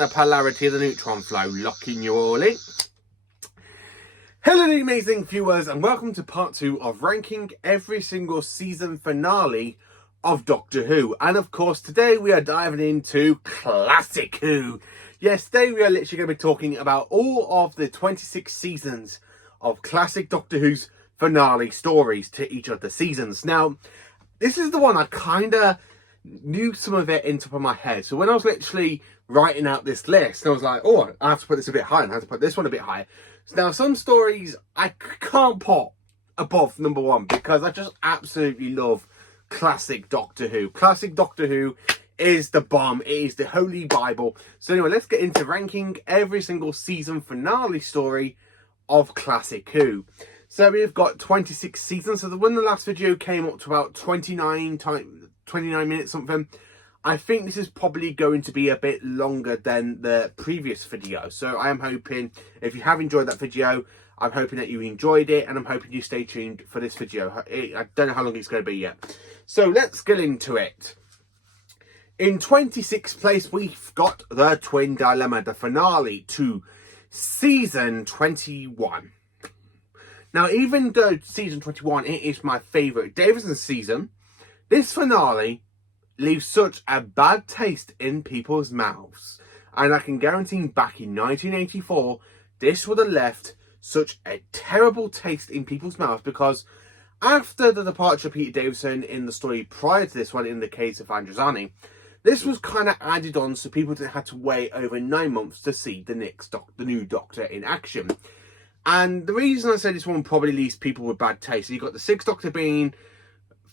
the polarity of the neutron flow, locking you all in. Hello amazing viewers, and welcome to part 2 of ranking every single season finale of Doctor Who. And of course today we are diving into Classic Who. Yes, today we are literally going to be talking about all of the 26 seasons of classic Doctor Who's finale stories to each of the seasons. Now, this is the one I kind of knew some of it into my head. So when I was literally writing out this list, I was like, oh, I have to put this a bit higher and I have to put this one a bit higher. So now some stories I can't put above number 1 because I just absolutely love classic Doctor Who. Classic Doctor Who is the bomb. It is the holy Bible. So anyway, let's get into ranking every single season finale story of Classic Who. So we've got 26 seasons. So when the last video came up to about 29 minutes something, I think this is probably going to be a bit longer than the previous video. So I am hoping, if you have enjoyed that video, I'm hoping that you enjoyed it, and I'm hoping you stay tuned for this video. I don't know how long it's going to be yet. So let's get into it. In 26th place, we've got The Twin Dilemma, the finale to season 21. Now, even though season 21, it is my favourite Davison season, this finale leaves such a bad taste in people's mouths. And I can guarantee back in 1984, this would have left such a terrible taste in people's mouths, because after the departure of Peter Davison in the story prior to this one, in the case of Androzani, this was kind of added on so people didn't have to wait over 9 months to see the new Doctor in action. And the reason I say this one probably leaves people with bad taste, you've got the Sixth Doctor being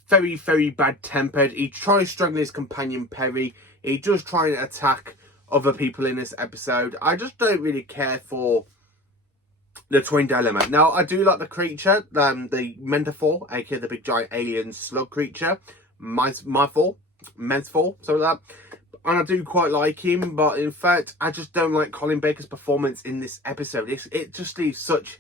very, very bad-tempered. He tries struggling his companion Peri. He does try and attack other people in this episode. I just don't really care for the Twin Dilemma. Now, I do like the creature, the Mentor, aka the big giant alien slug creature, Mentor, something like that. And I do quite like him, but in fact, I just don't like Colin Baker's performance in this episode. It just leaves such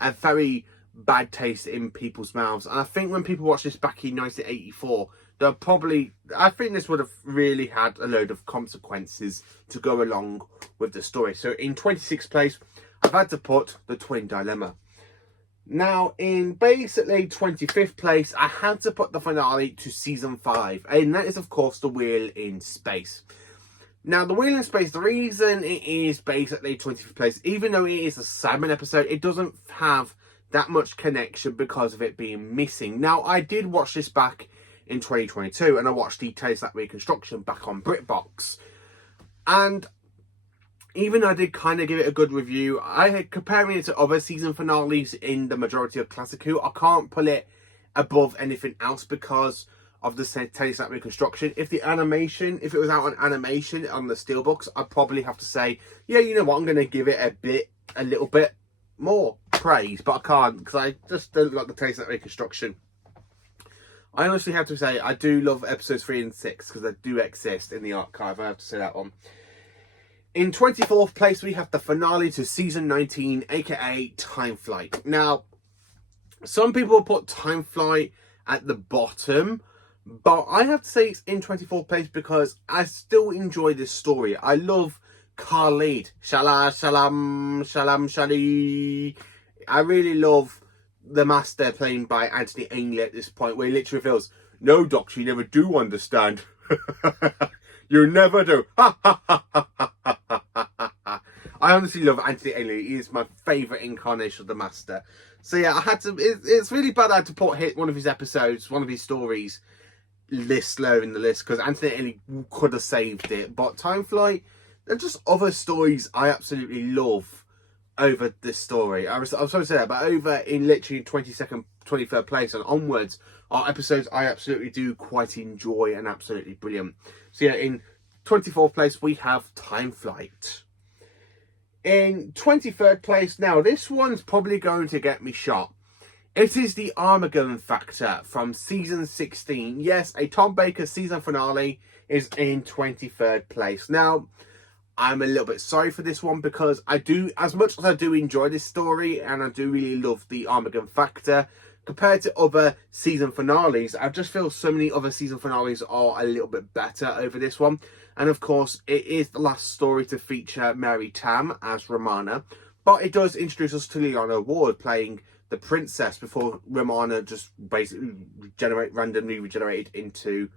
a very bad taste in people's mouths. And I think when people watch this back in 1984, they'll probably, I think this would have really had a load of consequences to go along with the story. So in 26th place, I've had to put The Twin Dilemma. Now, in basically 25th place, I had to put the finale to season 5, and that is, of course, The Wheel in Space. Now, The Wheel in Space, the reason it is basically 25th place, even though it is a Simon episode, it doesn't have that much connection because of it being missing. Now, I did watch this back in 2022, and I watched the Telesat reconstruction back on BritBox. And even though I did kind of give it a good review, comparing it to other season finales in the majority of Classic Who, I can't put it above anything else because of the Telesat reconstruction. If it was out on animation on the Steelbooks, I'd probably have to say, yeah, you know what, I'm going to give it a little bit more praise, but I can't because I just don't like the Telesat reconstruction. I honestly have to say, I do love episodes 3 and 6 because they do exist in the archive. I have to say that one. In 24th place, we have the finale to season 19, aka Time Flight. Now, some people put Time Flight at the bottom, but I have to say it's in 24th place because I still enjoy this story. I love Khalid. Shala, shalam, shalam, shali. I really love the Master, played by Anthony Ainley at this point, where he literally feels, no, Doctor, you never do understand. You never do. Ha ha ha ha ha ha ha. I honestly love Anthony Ainley. He is my favourite incarnation of the Master. So yeah, I had to. It's really bad I had to put one of his episodes, one of his stories, this low in the list because Anthony Ainley could have saved it. But Time Flight, there are just other stories I absolutely love over this story. I'm sorry to say that, but over in literally 22nd, 23rd place and onwards are episodes I absolutely do quite enjoy and absolutely brilliant. So yeah, in 24th place we have Time Flight. In 23rd place, now this one's probably going to get me shot. It is the Armageddon Factor from season 16. Yes, a Tom Baker season finale is in 23rd place. Now, I'm a little bit sorry for this one because I do, as much as I do enjoy this story and I do really love the Armageddon Factor, compared to other season finales, I just feel so many other season finales are a little bit better over this one. And of course, it is the last story to feature Mary Tam as Romana. But it does introduce us to Lyanna Ward playing the princess before Romana just basically randomly regenerated into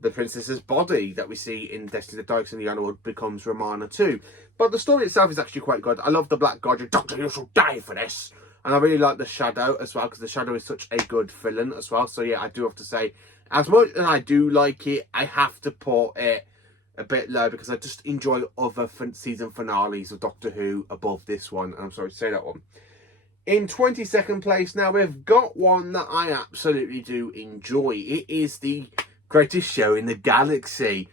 the princess's body that we see in Destiny of the Dykes, and Lyanna Ward becomes Romana too. But the story itself is actually quite good. I love the Black Guardian. Doctor, you shall die for this. And I really like the Shadow as well, because the Shadow is such a good villain as well. So yeah, I do have to say, as much as I do like it, I have to put it a bit low because I just enjoy other season finales of Doctor Who above this one. And I'm sorry to say that one. In 22nd place, now we've got one that I absolutely do enjoy. It is the greatest show in the galaxy.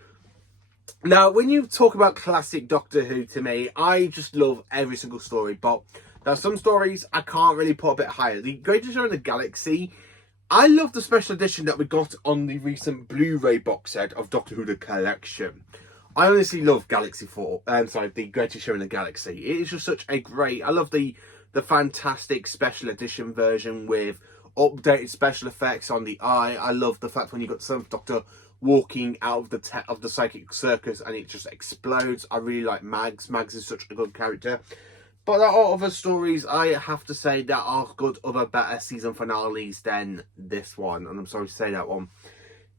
Now, when you talk about classic Doctor Who, to me, I just love every single story, but there are some stories I can't really put a bit higher. The greatest show in the galaxy, I love the special edition that we got on the recent Blu-ray box set of Doctor Who The Collection. I honestly love the greatest show in the galaxy. It is just such a great, I love the fantastic special edition version with updated special effects on the eye. I love the fact when you got the 7th Doctor walking out of the psychic circus and it just explodes. I really like Mags. Mags is such a good character. But there are other stories, I have to say, that are good, other better season finales than this one. And I'm sorry to say that one.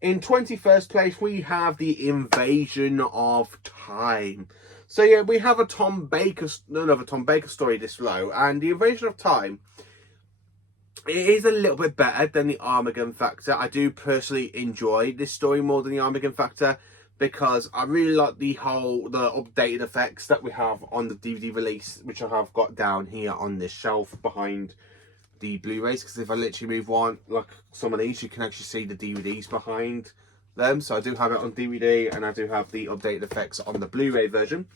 In 21st place, we have The Invasion of Time. So yeah, we have another Tom Baker story this low. And The Invasion of Time, it is a little bit better than The Armageddon Factor. I do personally enjoy this story more than The Armageddon Factor, because I really like the updated effects that we have on the DVD release, which I have got down here on this shelf behind the Blu-rays. Because if I literally move on, like some of these, you can actually see the DVDs behind them. So I do have it on DVD, and I do have the updated effects on the Blu-ray version.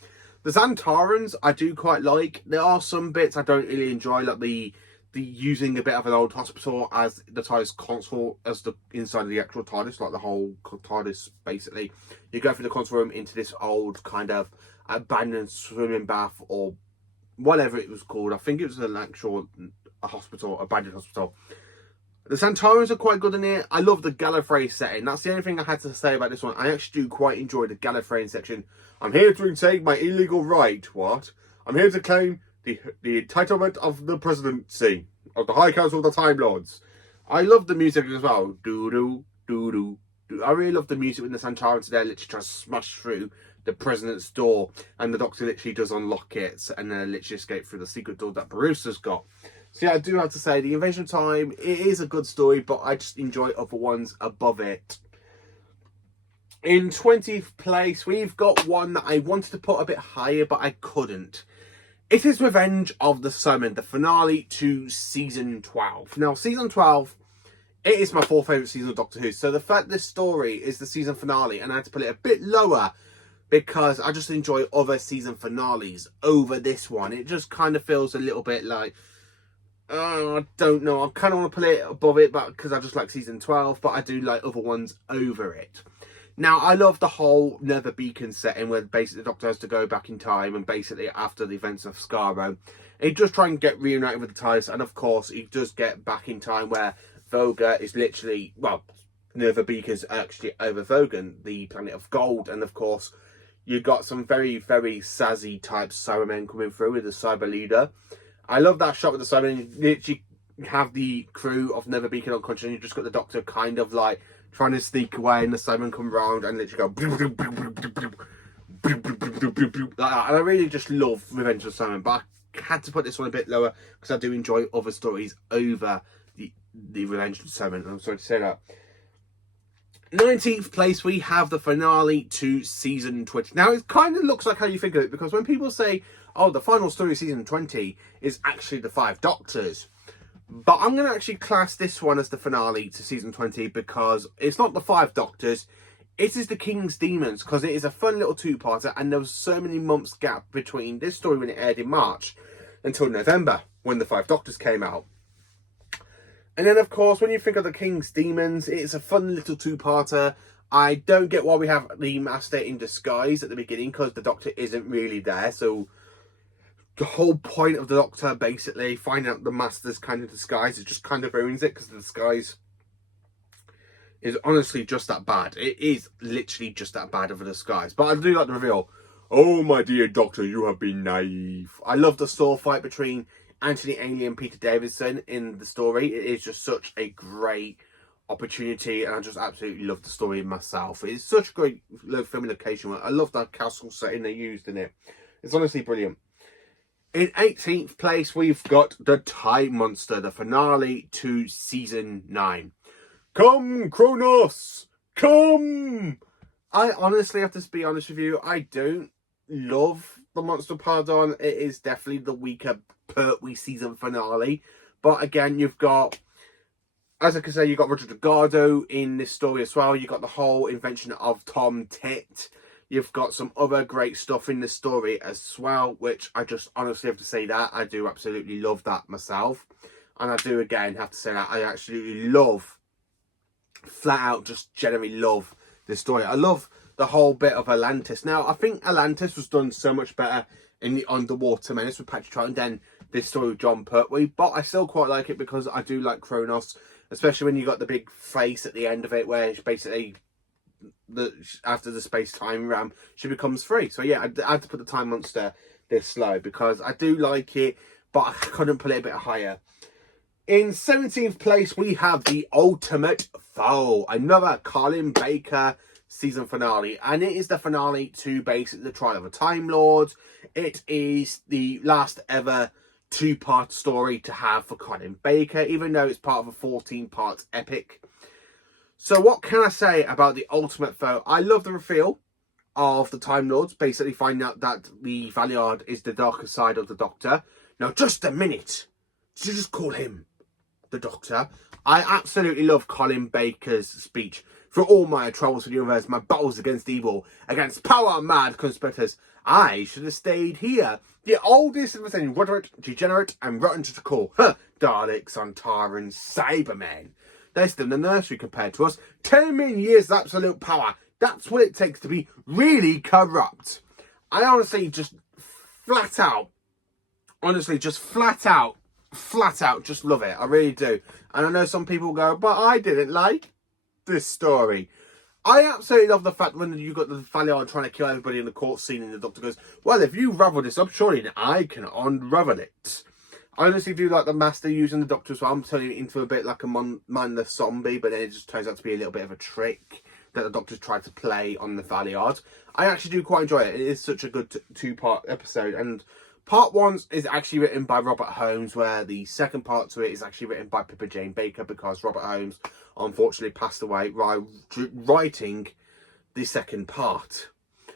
The Xantarans I do quite like. There are some bits I don't really enjoy, like the using a bit of an old hospital as the TARDIS console as the inside of the actual TARDIS, like the whole TARDIS basically. You go through the console room into this old kind of abandoned swimming bath or whatever it was called. I think it was an actual abandoned hospital. The Xantarans are quite good in it. I love the Gallifrey setting. That's the only thing I had to say about this one. I actually do quite enjoy the Gallifreyan section. I'm here to take my illegal right. What? I'm here to claim the entitlement of the presidency of the High Council of the Time Lords. I love the music as well. Doo-doo, doo-doo, doo. I really love the music when the Xantarans there literally try to smash through the president's door, and the Doctor literally does unlock it and then literally escape through the secret door that Barusa's got. So yeah, I do have to say, The Invasion of Time, it is a good story, but I just enjoy other ones above it. In 20th place, we've got one that I wanted to put a bit higher, but I couldn't. It is Revenge of the Cybermen, the finale to Season 12. Now, Season 12, it is my 4th favourite season of Doctor Who. So the fact this story is the season finale, and I had to put it a bit lower because I just enjoy other season finales over this one. It just kind of feels a little bit like, I don't know. I kind of want to put it above it, but because I just like Season 12, but I do like other ones over it. Now, I love the whole Nether Beacon setting where basically the Doctor has to go back in time and basically after the events of Skaro, he does try and get reunited with the TARDIS, and of course he does get back in time where Voga is literally, well, Nether Beacon's actually over Vogan, the planet of gold, and of course you got some very, very sassy type Cybermen coming through with the Cyber Leader. I love that shot with the Cybermen. You literally have the crew of Nether Beacon unconscious, and you just got the Doctor kind of like trying to sneak away, and the Cybermen come round and literally go like that. And I really just love Revenge of the Cybermen, but I had to put this one a bit lower because I do enjoy other stories over the Revenge of the Cybermen. I'm sorry to say that. 19th place, we have the finale to Season 20. Now, it kind of looks like how you think of it, because when people say, oh, the final story of Season 20 is actually the 5 Doctors. But I'm going to actually class this one as the finale to Season 20 because it's not the 5 Doctors. It is the King's Demons, because it is a fun little two-parter, and there was so many months gap between this story when it aired in March until November when the 5 Doctors came out. And then, of course, when you think of the King's Demons, it's a fun little two-parter. I don't get why we have the Master in disguise at the beginning, because the Doctor isn't really there. So the whole point of the Doctor basically finding out the Master's kind of disguise, it just kind of ruins it, because the disguise is honestly just that bad. It is literally just that bad of a disguise. But I do like the reveal. Oh, my dear Doctor, you have been naive. I love the sword fight between Anthony Ainley and Peter Davison in the story. It is just such a great opportunity, and I just absolutely love the story myself. It's such a great filming location. I love that castle setting they used in it. It's honestly brilliant. In 18th place, we've got The Time Monster, the finale to season 9. Come, Kronos! Come! I honestly have to be honest with you, I don't love The Monster Pardon. It is definitely the weaker Pertwee season finale. But again, you've got, as I can say, you've got Roger Delgado in this story as well. You've got the whole invention of Tom Tit. You've got some other great stuff in the story as well, which I just honestly have to say that I do absolutely love that myself. And I do again have to say that I absolutely love, flat out, just generally love this story. I love the whole bit of Atlantis. Now, I think Atlantis was done so much better in The Underwater Menace with Patrick Troughton than this story with Jon Pertwee, but I still quite like it because I do like Kronos, especially when you got the big face at the end of it where it's basically after the space-time ram, she becomes free. So yeah, I had to put the Time Monster this low because I do like it, but I couldn't put it a bit higher. In 17th place, we have The Ultimate Foe, another Colin Baker season finale, and it is the finale to basically the Trial of a Time Lord. It is the last ever 2-part story to have for Colin Baker, even though it's part of a 14-part epic. So what can I say about The Ultimate Foe? I love the reveal of the Time Lords, basically finding out that the Valeyard is the darker side of the Doctor. Now, just a minute. Did you just call him the Doctor? I absolutely love Colin Baker's speech. For all my troubles with the universe, my battles against evil, against power-mad conspirators, I should have stayed here. The oldest of us, Roderick, degenerate, and rotten to the core. Daleks, Sontarans, Cybermen. They're still in the nursery compared to us. 10 million years of absolute power. That's what it takes to be really corrupt. I honestly just flat out, just love it. I really do. And I know some people go, but I didn't like this story. I absolutely love the fact when you got the Valeyard trying to kill everybody in the court scene and the Doctor goes, well, if you ravel this up, surely I can unravel it. I honestly do like the Master using the Doctor as well. I'm turning it into a bit like a mindless zombie, but then it just turns out to be a little bit of a trick that the Doctor's tried to play on the Valeyard. I actually do quite enjoy it. It is such a good 2-part episode, and part 1 is actually written by Robert Holmes, where the second part to it is actually written by Pippa Jane Baker, because Robert Holmes unfortunately passed away while writing the second part.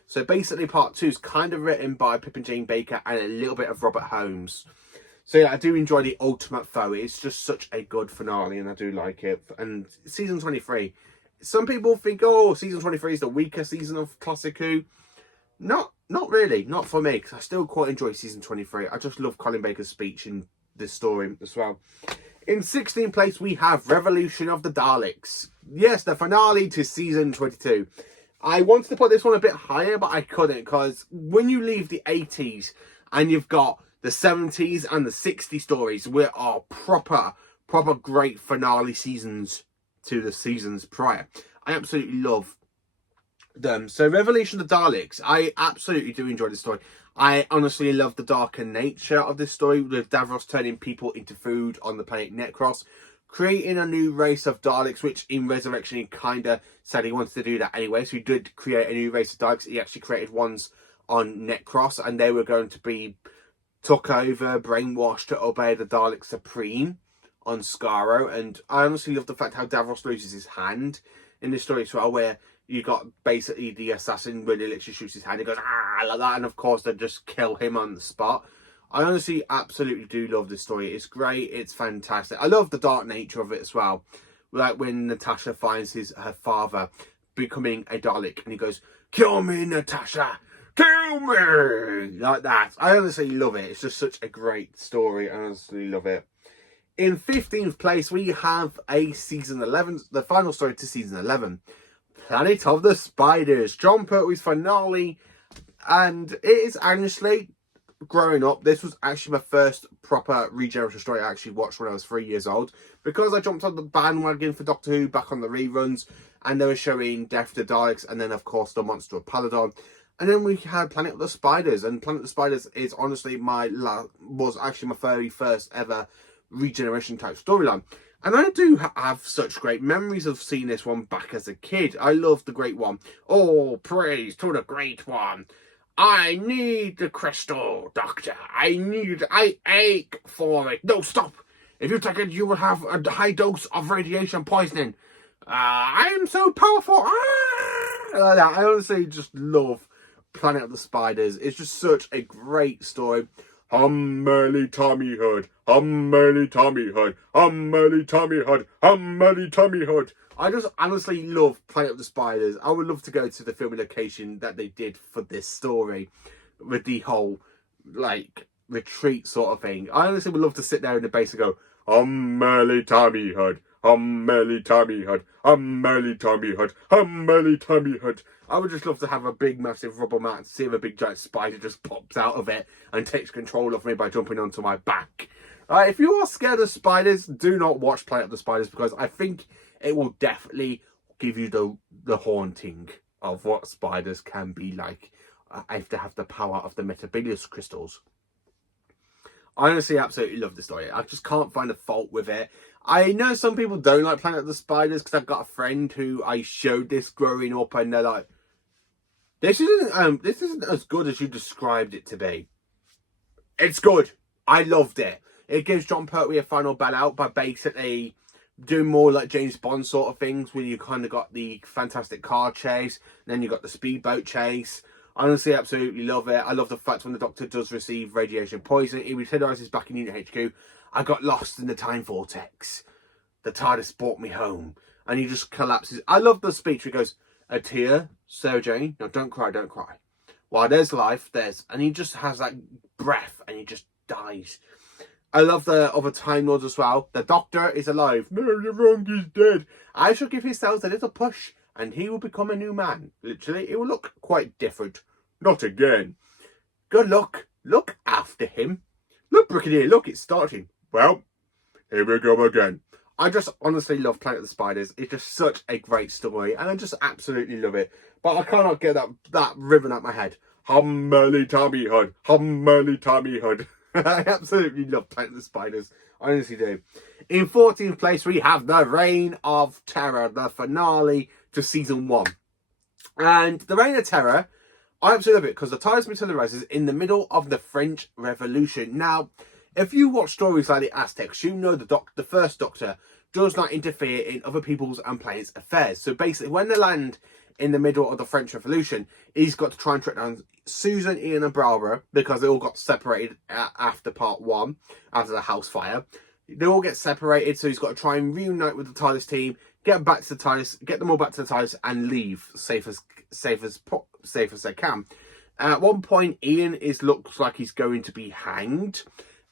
So basically part 2 is kind of written by Pippa Jane Baker and a little bit of Robert Holmes. So yeah, I do enjoy The Ultimate Foe. It's just such a good finale, and I do like it. And season 23, some people think, oh, season 23 is the weaker season of Classic Who. Not really, not for me, because I still quite enjoy season 23. I just love Colin Baker's speech in this story as well. In 16th place, we have Revolution of the Daleks. Yes, the finale to season 22. I wanted to put this one a bit higher, but I couldn't, because when you leave the 80s and you've got the 70s and the 60s stories, which are proper great finale seasons to the seasons prior, I absolutely love them. So Revolution of the Daleks, I absolutely do enjoy this story. I honestly love the darker nature of this story, with Davros turning people into food on the planet Necros, creating a new race of Daleks, which in Resurrection he kind of said he wanted to do that anyway. So he did create a new race of Daleks. He actually created ones on Necros, and they were going to be took over, brainwashed to obey the Dalek Supreme on Skaro. And I honestly love the fact how Davros loses his hand in this story as well, where you got basically the assassin when he literally shoots his hand, he goes, ah, like that, and of course they just kill him on the spot. I honestly absolutely do love this story. It's great, it's fantastic. I love the dark nature of it as well. Like when Natasha finds her father becoming a Dalek, and he goes, kill me, Natasha! Kill me! Like that. I honestly love it. It's just such a great story. I honestly love it. In 15th place, we have a season 11, the final story to season 11. Planet of the Spiders, Jon Pertwee's finale, and it is honestly growing up, this was actually my first proper regeneration story I actually watched when I was 3 years old. Because I jumped on the bandwagon for Doctor Who back on the reruns, and they were showing Death to Daleks, and then of course the Monster of Paladon. And then we had Planet of the Spiders, and Planet of the Spiders is honestly was actually my very first ever regeneration type storyline. And I do have such great memories of seeing this one back as a kid. I love the Great One. Oh, praise to the Great One. I need the crystal, Doctor. I ache for it. No, stop. If you take it, you will have a high dose of radiation poisoning. I am so powerful. Like that. I honestly just love Planet of the Spiders. It's just such a great story. Hummerly Tommy Hood, Hummerly Tommy Hood, Hummerly Tommy Hood, Hummerly Tommy Hood. I just honestly love Planet of the Spiders. I would love to go to the filming location that they did for this story with the whole, like, retreat sort of thing. I honestly would love to sit there in the base and go, Hummerly Tommy Hood, Hummerly Tommy Hood, Hummerly Tommy Hood, Hummerly Tommy Hood. I would just love to have a big, massive rubber mat and see if a big, giant spider just pops out of it and takes control of me by jumping onto my back. If you are scared of spiders, do not watch Planet of the Spiders, because I think it will definitely give you the haunting of what spiders can be like if they have the power of the Metebelis crystals. I honestly absolutely love the story. I just can't find a fault with it. I know some people don't like Planet of the Spiders, because I've got a friend who I showed this growing up, and they're like, this isn't as good as you described it to be. It's good. I loved it. It gives Jon Pertwee a final bell out by basically doing more like James Bond sort of things, where you kind of got the fantastic car chase, and then you got the speedboat chase. I honestly absolutely love it. I love the fact when the Doctor does receive radiation poisoning, he returns back in Unit HQ. I got lost in the time vortex. The TARDIS brought me home. And he just collapses. I love the speech where he goes, a tear, Sarah Jane. No, don't cry, don't cry. While there's life, there's... And he just has that breath and he just dies. I love the other Time Lords as well. The Doctor is alive. No, you're wrong, he's dead. I shall give his cells a little push and he will become a new man. Literally, it will look quite different. Not again. Good luck. Look after him. Look, Brigadier, look, it's starting. Well, here we go again. I just honestly love Planet of the Spiders. It's just such a great story, and I just absolutely love it. But I cannot get that ribbon out my head. Hummerly Tommy Hood, Hummerly Tommy Hood. I absolutely love Planet of the Spiders. I honestly do. In 14th place, we have The Reign of Terror, the finale to season 1. And The Reign of Terror, I absolutely love it because the TARDIS materializes in the middle of the French Revolution. Now, if you watch stories like the Aztecs, you know the first Doctor does not interfere in other people's and planets' affairs. So basically, when they land in the middle of the French Revolution, he's got to try and track down Susan, Ian and Barbara, because they all got separated after part 1, after the house fire. They all get separated, so he's got to try and reunite with the TARDIS team, get back to the TARDIS, get them all back to the TARDIS, and leave safe as they can. At one point, Ian looks like he's going to be hanged.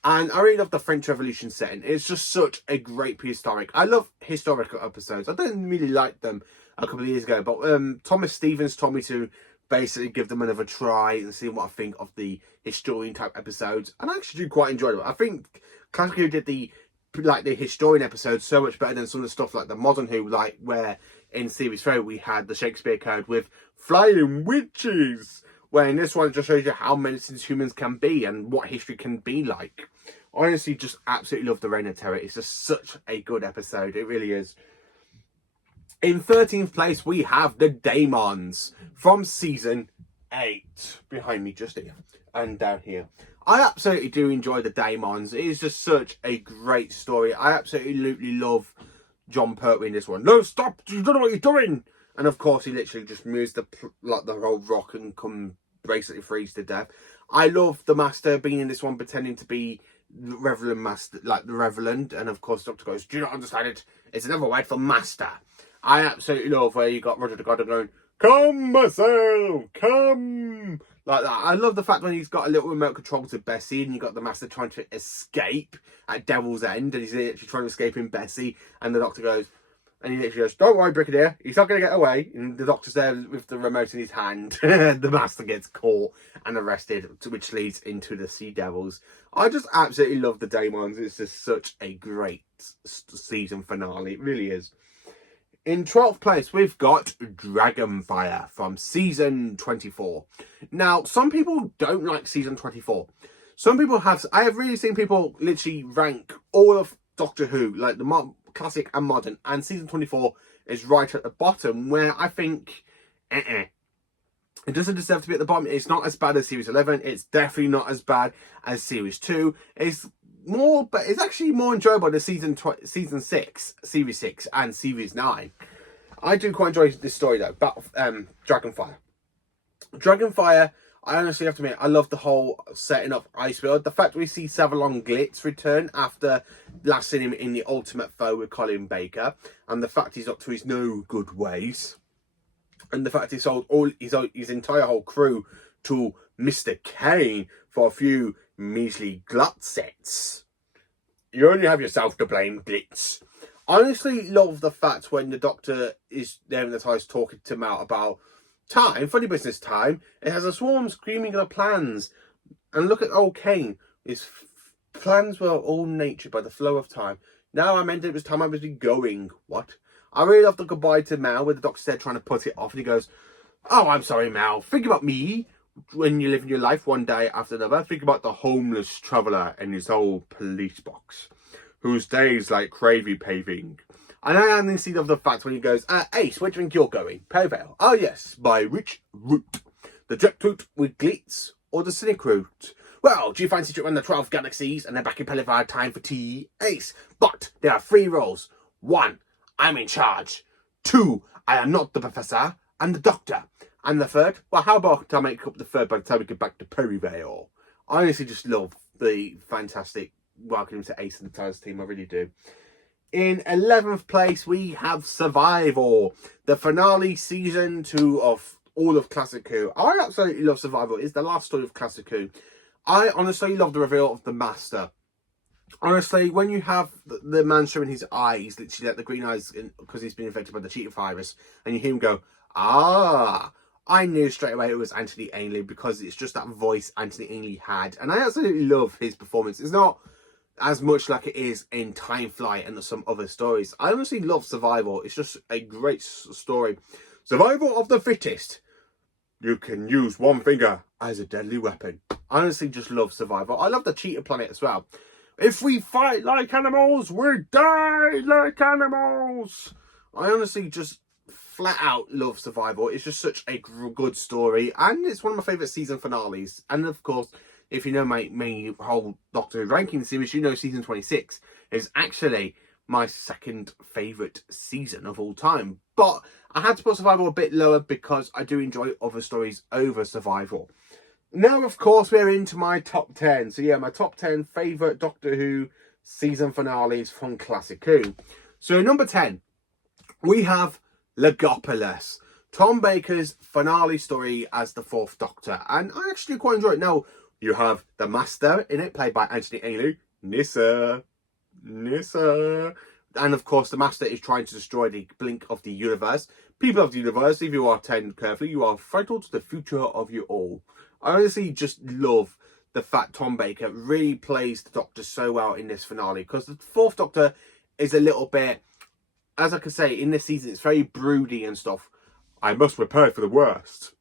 And I really love the French Revolution setting. It's just such a great prehistoric. I love historical episodes. I didn't really like them a couple of years ago, but Thomas Stevens told me to basically give them another try and see what I think of the historian type episodes. And I actually do quite enjoy them. I think Classic Who did the historian episodes so much better than some of the stuff like the modern Who, like where in Series 3 we had the Shakespeare Code with flying witches. Where in this one, it just shows you how menacing humans can be and what history can be like. I honestly just absolutely love The Reign of Terror. It's just such a good episode. It really is. In 13th place, we have The Daemons from season 8. Behind me, just here. And down here. I absolutely do enjoy The Daemons. It is just such a great story. I absolutely love Jon Pertwee in this one. No, stop! You don't know what you're doing! And of course, he literally just moves the whole rock and basically freeze to death. I love the Master being in this one, pretending to be the Reverend Master, like the Reverend. And of course, Doctor goes, do you not understand it? It's another word for Master. I absolutely love where you got Roger the God going, come, Marcel, come. Like that. I love the fact when he's got a little remote control to Bessie and you got the Master trying to escape at Devil's End. And he's actually trying to escape in Bessie. And the Doctor goes, And he literally goes, "Don't worry, Brigadier, he's not going to get away." And the Doctor's there with the remote in his hand. The Master gets caught and arrested, which leads into the Sea Devils. I just absolutely love the Daemons. It's just such a great season finale. It really is. In 12th place, we've got Dragonfire from season 24. Now, some people don't like season 24. Some people have... I have really seen people literally rank all of Doctor Who, like the classic and modern, and season 24 is right at the bottom, where I think it doesn't deserve to be at the bottom. It's not as bad as series 11. It's definitely not as bad as series 2. It's more, but it's actually more enjoyable than season 6, series 6 and series 9. I do quite enjoy this story though. Dragonfire, I honestly have to admit, I love the whole setting up Icefield. The fact we see Savalon Glitz return after last seeing him in The Ultimate Foe with Colin Baker, and the fact he's up to his no good ways, and the fact he sold all his entire whole crew to Mr. Kane for a few measly glutsets. You only have yourself to blame, Glitz. I honestly love the fact when the Doctor is there in the TARDIS talking to Mal about time, funny business time. It has a swarm screaming their plans. And look at old Kane. His plans were all natured by the flow of time. Now I meant it was time I was going. What? I really love the goodbye to Mal where the Doctor said trying to put it off. And he goes, "Oh, I'm sorry, Mal. Think about me when you live in your life one day after another. Think about the homeless traveller in his old police box, whose days like cravey paving." And I only see the fact when he goes, "Ace, where do you think you're going?" "Perivale." "Oh yes, by which route? The direct route with Glitz or the scenic route?" "Well, do you fancy to run the 12 galaxies and then back in Pellivar time for tea?" "Ace, but there are 3 roles. 1, I'm in charge. 2, I am not the Professor and the Doctor. And the 3rd, well, how about I make up the 3rd by the time we get back to Perivale?" I honestly just love the fantastic welcome to Ace and the TARDIS team. I really do. In 11th place, we have Survival, the finale season 2 of all of Classic Who. I absolutely love Survival. It's the last story of Classic Who. I honestly love the reveal of the Master. Honestly, when you have the man showing his eyes, literally like the green eyes, because he's been infected by the cheetah virus, and you hear him go, "Ah," I knew straight away it was Anthony Ainley, because it's just that voice Anthony Ainley had. And I absolutely love his performance. It's not as much like it is in Time Flight and some other stories. I honestly love Survival. It's just a great story. Survival of the fittest. You can use one finger as a deadly weapon. I honestly just love Survival. I love the Cheetah Planet as well. If we fight like animals, we die like animals. I honestly just flat out love Survival. It's just such a good story, and it's one of my favourite season finales. And of course, if you know my whole Doctor Who ranking series, you know season 26 is actually my 2nd favourite season of all time. But I had to put Survival a bit lower because I do enjoy other stories over Survival. Now, of course, we're into my top 10. So yeah, my top 10 favourite Doctor Who season finales from Classic Who. So number 10, we have Logopolis, Tom Baker's finale story as the 4th Doctor. And I actually quite enjoy it. Now, you have the Master in it, played by Anthony Ainley. Nyssa. And of course, the Master is trying to destroy the blink of the universe. People of the universe, if you are attend carefully, you are vital to the future of you all. I honestly just love the fact Tom Baker really plays the Doctor so well in this finale, because the 4th Doctor is a little bit, as I could say, in this season, it's very broody and stuff. I must prepare for the worst.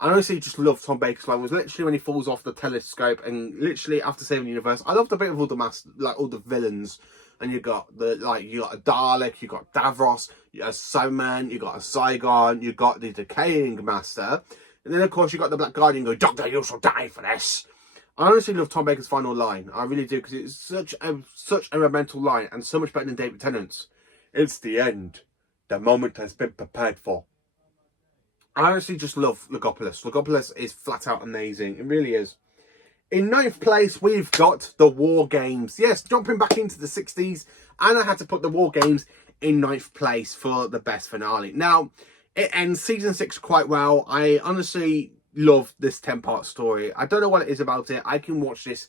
I honestly just love Tom Baker's line. It was literally when he falls off the telescope and literally after saving the universe. I love the bit of all the all the villains. And you got you got a Dalek, you got Davros, you got a Cyberman, you got a Zygon, you got the Decaying Master. And then of course you got the Black Guardian going, "Doctor, you shall die for this." I honestly love Tom Baker's final line. I really do, because it's such a monumental line and so much better than David Tennant's. "It's the end. The moment has been prepared for." I honestly just love Logopolis. Logopolis is flat out amazing. It really is. In 9th place, we've got the War Games. Yes, jumping back into the 60s. And I had to put the War Games in 9th place for the best finale. Now, it ends season 6 quite well. I honestly love this 10-part story. I don't know what it is about it. I can watch this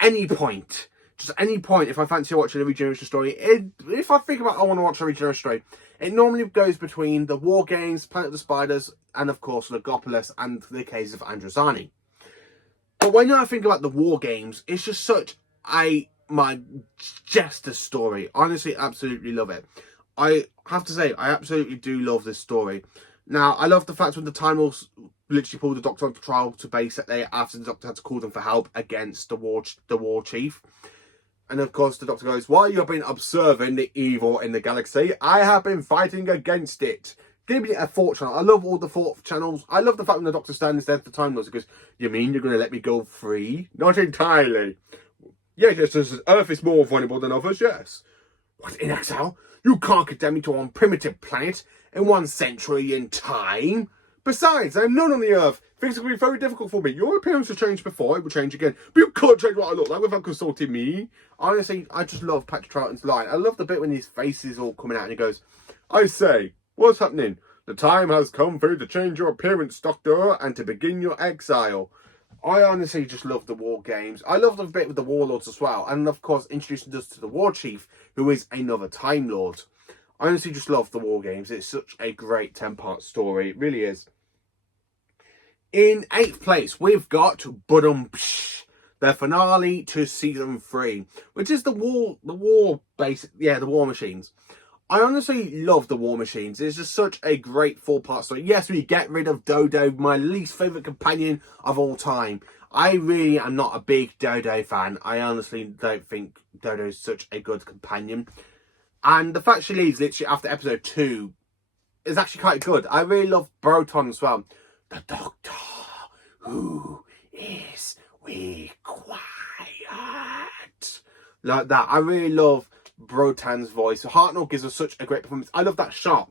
any point just any point, if I fancy watching a regeneration story, if I think about I want to watch a regeneration story, it normally goes between the War Games, Planet of the Spiders, and of course Logopolis and the Caves of Androzani. But when I think about the War Games, it's just such a majestic story. Honestly, absolutely love it. I have to say, I absolutely do love this story. Now, I love the fact when the Time Lords literally pulled the Doctor onto trial to basically, after the Doctor had to call them for help against the war chief. And of course, the Doctor goes, while you've been observing the evil in the galaxy, I have been fighting against it. Give me a thought channel. I love all the thought channels. I love the fact when the Doctor stands there at the Time Lords, he goes, you mean you're going to let me go free? Not entirely. Yes, Earth is more vulnerable than others, yes. What, in exile? You can't condemn me to one primitive planet in 1 century in time. Besides, I'm none on the Earth. Things will be very difficult for me. Your appearance has changed before, it will change again. But you can't change what I look like without consulting me. Honestly, I just love Patrick Troughton's line. I love the bit when his face is all coming out and he goes, I say, what's happening? The time has come for you to change your appearance, Doctor, and to begin your exile. I honestly just love the War Games. I love the bit with the Warlords as well. And of course, introducing us to the War Chief, who is another Time Lord. I honestly just love the War Games. It's such a great 10-part story. It really is. In 8th place, we've got Budum Psh, the finale to season 3, which is the War Machines. I honestly love the War Machines. It's just such a great 4-part story. Yes, we get rid of Dodo, my least favourite companion of all time. I really am not a big Dodo fan. I honestly don't think Dodo is such a good companion. And the fact she leaves literally after episode 2 is actually quite good. I really love Broton as well. The Doctor who is quiet. Like that. I really love Brotan's voice. Hartnell gives us such a great performance. I love that shot.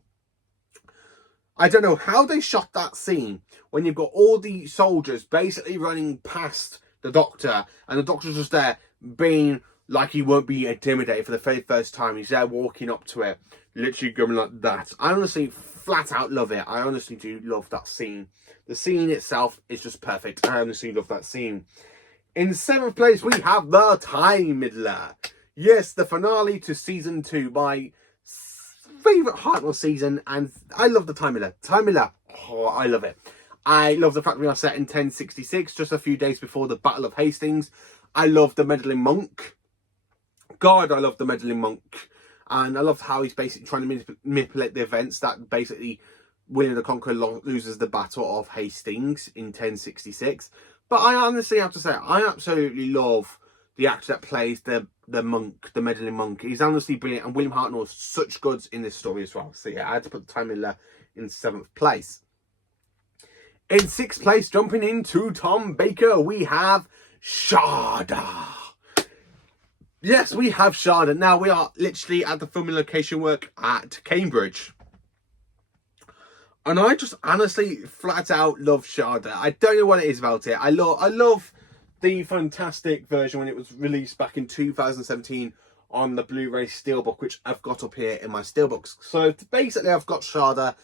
I don't know how they shot that scene when you've got all the soldiers basically running past the Doctor and the Doctor's just there being like he won't be intimidated for the very first time. He's there walking up to it, literally going like that. I honestly flat out love it. I honestly do love that scene. The scene itself is just perfect. I honestly love that scene. In 7th place, we have the Time Middler. Yes, the finale to season 2, my favourite Hartnell season, and I love the Time Middler. Time Middler, oh, I love it. I love the fact we are set in 1066, just a few days before the Battle of Hastings. I love the Meddling Monk. God, I love the Meddling Monk. And I love how he's basically trying to manipulate the events that basically William the Conqueror loses the Battle of Hastings in 1066. But I honestly have to say, I absolutely love the actor that plays the monk, the Meddling Monk. He's honestly brilliant. And William Hartnell is such goods in this story as well. So yeah, I had to put the Time Middler in 7th place. In 6th place, jumping into Tom Baker, we have Shada. Yes, we have Shada. Now, we are literally at the filming location work at Cambridge. And I just honestly flat out love Shada. I don't know what it is about it. I love the fantastic version when it was released back in 2017 on the Blu-ray Steelbook, which I've got up here in my Steelbooks. So basically, I've got Shada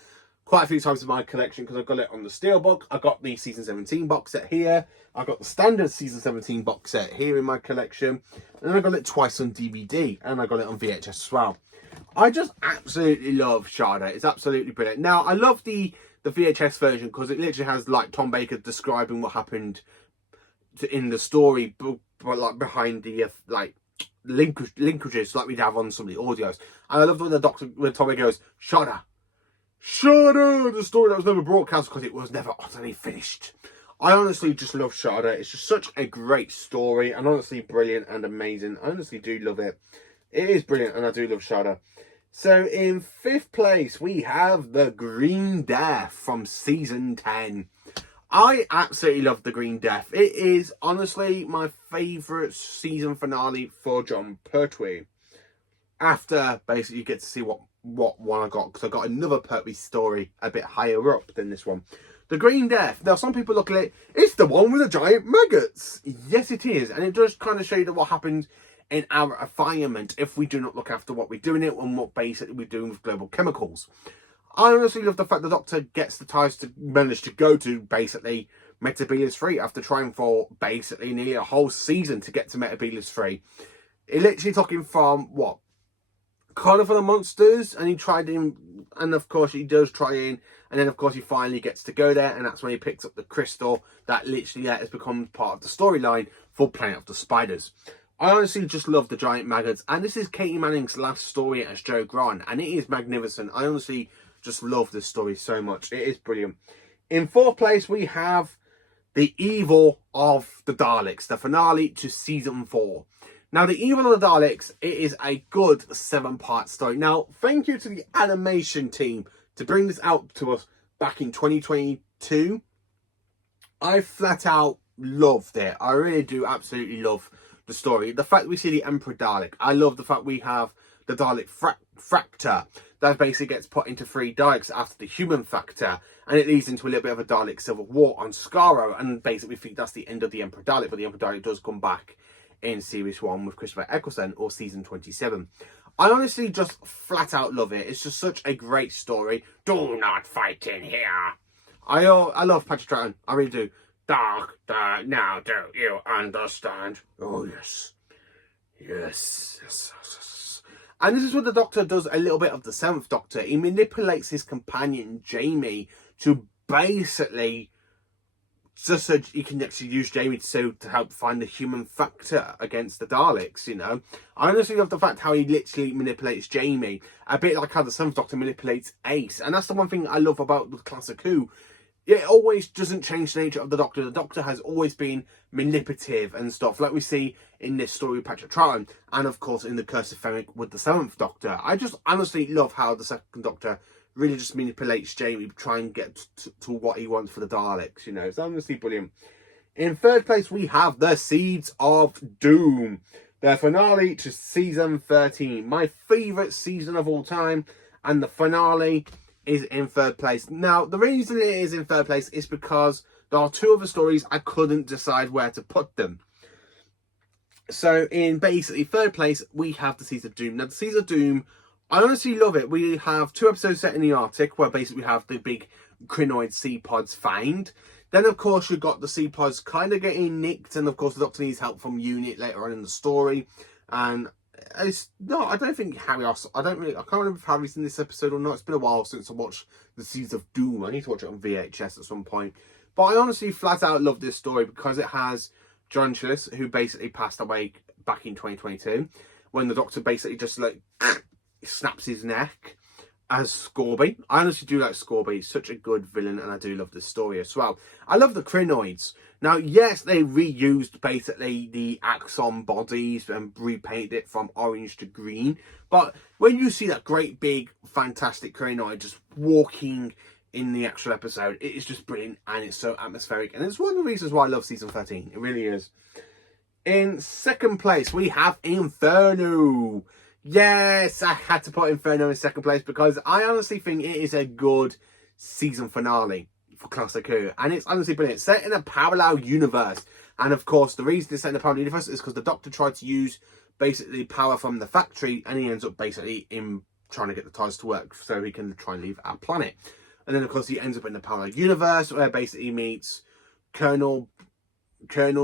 quite a few times in my collection because I've got it on the Steelbook. I got the Season 17 box set here. I got the standard Season 17 box set here in my collection. And I got it twice on DVD. And I got it on VHS as well. I just absolutely love Shada. It's absolutely brilliant. Now, I love the VHS version because it literally has like Tom Baker describing what happened in the story, but like behind the like linkages like we'd have on some of the audios. And I love when Tom Baker goes, Shada, the story that was never broadcast because it was never utterly finished. I honestly just love Shada. It's just such a great story and honestly brilliant and amazing. I honestly do love it. It is brilliant and I do love Shada. So in 5th place, we have the Green Death from season 10. I absolutely love the Green Death. It is honestly my favourite season finale for Jon Pertwee. After basically you get to see what one I got, because I got another Pertwee story a bit higher up than this one. The Green Death. Now some people look at it, it's the one with the giant maggots. Yes, it is, and it does kind of show you what happens in our environment if we do not look after what we do in it and what basically we're doing with global chemicals. I honestly love the fact the Doctor gets the ties to manage to go to basically Metebelis 3 after trying for basically nearly a whole season to get to Metebelis 3. It literally took him from, what, Carnival of Monsters, and he tried in, and of course he does try in, and then of course he finally gets to go there, and that's when he picks up the crystal that literally has become part of the storyline for Planet of the Spiders. I honestly just love the giant maggots, and this is Katie Manning's last story as Jo Grant, and it is magnificent. I honestly just love this story so much. It is brilliant. In fourth place, we have The Evil of the Daleks, the finale to season 4. Now, The Evil of the Daleks, it is a good 7-part story. Now, thank you to the animation team to bring this out to us back in 2022. I flat out loved it. I really do absolutely love the story. The fact we see the Emperor Dalek. I love the fact we have the Dalek Fractor that basically gets put into 3 Daleks after the human factor, and it leads into a little bit of a Dalek civil war on Skaro, and basically we think that's the end of the Emperor Dalek, but the Emperor Dalek does come back in series 1 with Christopher Eccleston, or season 27. I honestly just flat out love it. It's just such a great story. Do not fight in here. I love Patrick Troughton. I really do. Doctor, now do you understand? Oh, yes. Yes. And this is what the Doctor does a little bit of the 7th Doctor. He manipulates his companion, Jamie, to basically, just so he can actually use Jamie to help find the human factor against the Daleks, you know. I honestly love the fact how he literally manipulates Jamie, a bit like how the 7th Doctor manipulates Ace. And that's the one thing I love about the Classic Who. It always doesn't change the nature of the Doctor. The Doctor has always been manipulative and stuff, like we see in this story with Patrick Troughton, and of course in the Curse of Fenric with the 7th Doctor. I just honestly love how the 2nd Doctor really just manipulates Jamie to try and get to what he wants for the Daleks, you know. It's honestly brilliant. In 3rd place, we have The Seeds of Doom, the finale to season 13. My favourite season of all time, and the finale is in 3rd place. Now, the reason it is in 3rd place is because there are 2 other stories I couldn't decide where to put them. So, in basically 3rd place, we have The Seeds of Doom. Now, The Seeds of Doom, I honestly love it. We have 2 episodes set in the Arctic, where basically we have the big crinoid sea pods found. Then, of course, you've got the sea pods kind of getting nicked, and of course, the Doctor needs help from UNIT later on in the story. And it's no, I don't think Harry. I can't remember if Harry's in this episode or not. It's been a while since I watched The Seeds of Doom. I need to watch it on VHS at some point. But I honestly flat out love this story because it has John Chillis, who basically passed away back in 2022, when the Doctor basically just like snaps his neck as Scorby. I honestly do like Scorby. He's such a good villain, and I do love this story as well. I love the crinoids. Now, yes, they reused basically the Axon bodies and repainted it from orange to green. But when you see that great big fantastic crinoid just walking in the actual episode, it is just brilliant, and it's so atmospheric. And it's one of the reasons why I love season 13. It really is. In 2nd place, we have Inferno. Yes, I had to put Inferno in 2nd place because I honestly think it is a good season finale for Classic Who, and it's honestly brilliant. Set in a parallel universe, and of course the reason it's set in a parallel universe is because the Doctor tried to use basically power from the factory, and he ends up basically in trying to get the TARDIS to work so he can try and leave our planet. And then of course he ends up in the parallel universe where basically he meets Colonel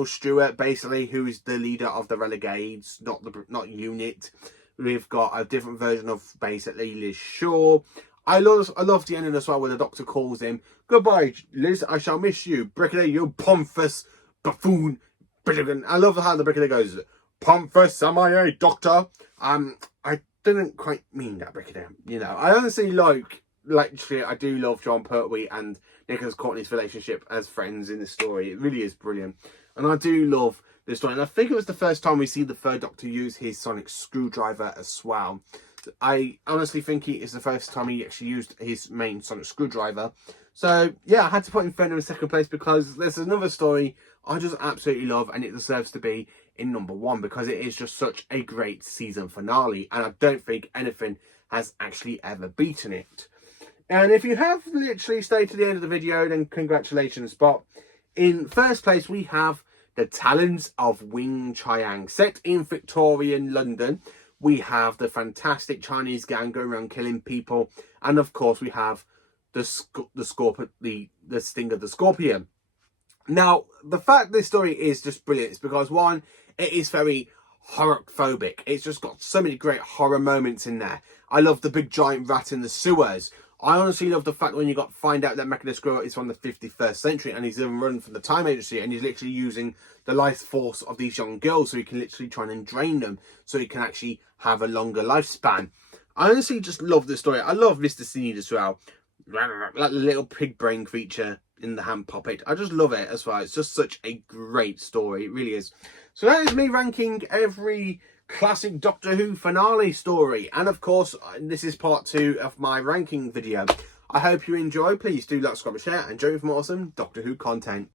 Stewart, basically, who is the leader of the Renegades, not UNIT. We've got a different version of basically Liz Shaw. I love the ending as well, where the Doctor calls him, "Goodbye, Liz, I shall miss you. Brigadier, you pompous buffoon." I love how the Brigadier goes, "Pompous, am I a doctor?" I didn't quite mean that, Brigadier. You know, I honestly I do love John Pertwee and Nicholas Courtney's relationship as friends in this story. It really is brilliant. And I do love this story. And I think it was the first time we see the 3rd Doctor use his sonic screwdriver as well. I honestly think it is the first time he actually used his main sonic screwdriver. So, yeah, I had to put Inferno in 2nd place because there's another story I just absolutely love, and it deserves to be in number 1 because it is just such a great season finale. And I don't think anything has actually ever beaten it. And if you have literally stayed to the end of the video, then congratulations. But in 1st place, we have The Talons of Wing Chiang. Set in Victorian London, we have the fantastic Chinese gang going around killing people. And of course, we have the Sting of the Scorpion. Now, the fact this story is just brilliant is because, one, it is very horror-phobic. It's just got so many great horror moments in there. I love the big giant rat in the sewers. I honestly love the fact when you find out that Mecha the Squirrel is from the 51st century and he's even running from the Time Agency, and he's literally using the life force of these young girls so he can literally try and drain them so he can actually have a longer lifespan. I honestly just love the story. I love Mr. Sneed as well. Like the little pig brain creature in the hand puppet. I just love it as well. It's just such a great story. It really is. So that is me ranking every classic Doctor Who finale story. And of course, this is part 2 of my ranking video. I hope you enjoy. Please do like, subscribe, share, and join me for more awesome Doctor Who content.